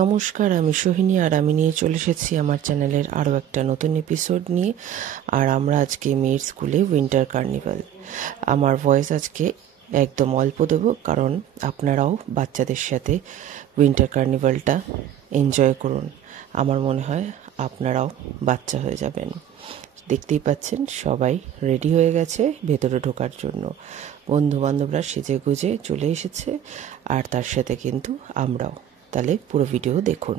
নমস্কার, আমি সোহিনী আর আমি নিয়ে চলে এসেছি আমার চ্যানেলের আরও একটা নতুন এপিসোড নিয়ে। আর আমরা আজকে মেয়ের স্কুলে উইন্টার কার্নিভাল। আমার ভয়েস আজকে একদম অল্প দেবো, কারণ আপনারাও বাচ্চাদের সাথে উইন্টার কার্নিভালটা এনজয় করুন। আমার মনে হয় আপনারাও বাচ্চা হয়ে যাবেন। দেখতেই পাচ্ছেন সবাই রেডি হয়ে গেছে ভেতরে ঢোকার জন্য। বন্ধু বান্ধবরা সেজে গুজে চলে এসেছে, আর তার সাথে কিন্তু আমরাও। তাহলে পুরো ভিডিও দেখুন।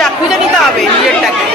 যাক, খুঁজে নিতে হবে নিজেরটাকে।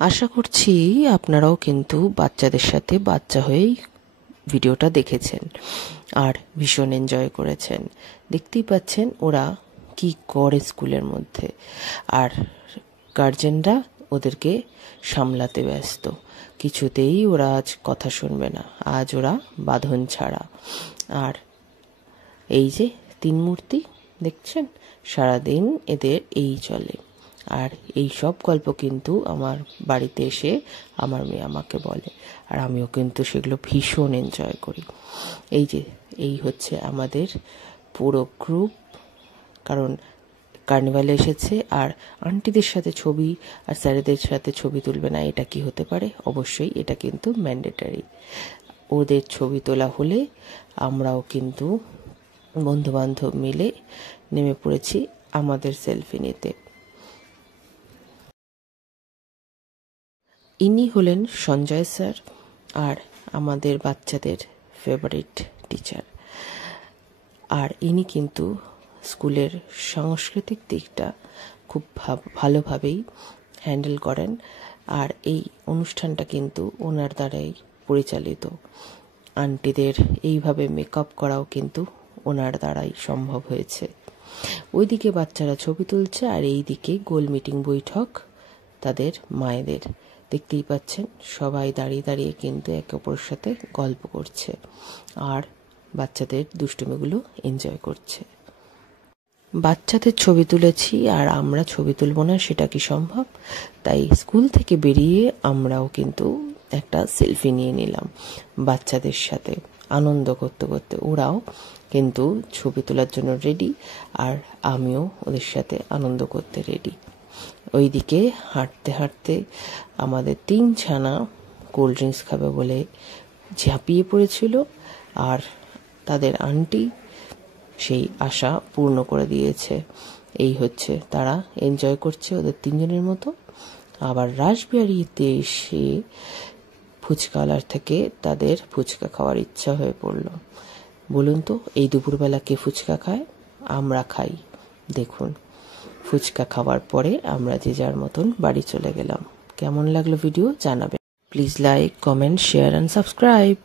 আশা করছি আপনারাও কিন্তু বাচ্চাদের সাথে বাচ্চা হয়েই ভিডিওটা দেখেছেন আর ভীষণ এনজয় করেছেন। দেখতেই পাচ্ছেন ওরা কি করে স্কুলের মধ্যে, আর গার্জেনরা ওদেরকে সামলাতে ব্যস্ত। কিছুতেই ওরা আজ কথা শুনবে না, আজ ওরা বাঁধন ছাড়া। আর এই যে 3 মূর্তি দেখছেন, সারাদিন এদের এই চলে। আর এই সব গল্প কিন্তু আমার বাড়িতে এসে আমার মেয়ে আমাকে বলে, আর আমিও কিন্তু সেগুলো ভীষণ এনজয় করি। এই হচ্ছে আমাদের পুরো গ্রুপ, কারণ কার্নিভালে এসেছে। আর আন্টিদের সাথে ছবি আর স্যারেদের সাথে ছবি তুলবে না, এটা কি হতে পারে? অবশ্যই এটা কিন্তু ম্যান্ডেটারি। ওদের ছবি তোলা হলে আমরাও কিন্তু বন্ধুবান্ধব মিলে নেমে পড়েছি আমাদের সেলফি নিতে। ইনি হলেন সঞ্জয় স্যার, আর আমাদের বাচ্চাদের ফেভারিট টিচার। আর ইনি কিন্তু স্কুলের সাংস্কৃতিক দিকটা খুব ভালোভাবেই হ্যান্ডেল করেন। আর এই অনুষ্ঠানটা কিন্তু ওনার দ্বারাই পরিচালিত। আন্টিদের এইভাবে মেকআপ করাও কিন্তু ওনার দ্বারাই সম্ভব হয়েছে। ওইদিকে বাচ্চারা ছবি তুলছে, আর এইদিকে গোল মিটিং বৈঠক তাদের মায়েদের। দেখতেই পাচ্ছেন সবাই দাঁড়িয়ে দাঁড়িয়ে কিন্তু একে অপরের সাথে গল্প করছে আর বাচ্চাদের দুষ্টুমিগুলো এনজয় করছে। বাচ্চাদের ছবি তুলেছি আর আমরা ছবি তুলব না, সেটা কি সম্ভব? তাই স্কুল থেকে বেরিয়ে আমরাও কিন্তু একটা সেলফি নিয়ে নিলাম বাচ্চাদের সাথে। আনন্দ করতে করতে ওরাও কিন্তু ছবি তোলার জন্য রেডি, আর আমিও ওদের সাথে আনন্দ করতে রেডি। ওইদিকে হাঁটতে হাঁটতে আমাদের 3 ছানা কোল্ড ড্রিঙ্কস খাবে বলে ঝাঁপিয়ে পড়েছিল, আর তাদের আন্টি সেই আশা পূর্ণ করে দিয়েছে। এই হচ্ছে তারা এনজয় করছে ওদের 3 জনের মতো। আবার রাসবিহারীতে এসে ফুচকাওয়ালার থেকে তাদের ফুচকা খাওয়ার ইচ্ছা হয়ে পড়ল। বলুন তো, এই দুপুরবেলা কে ফুচকা খায়? আমরা খাই। দেখুন, ফুচকা খাওয়ার পরে আমরা যে যার মতন বাড়ি চলে গেলাম। কেমন লাগলো ভিডিও জানাবেন। Please like, comment, share and subscribe.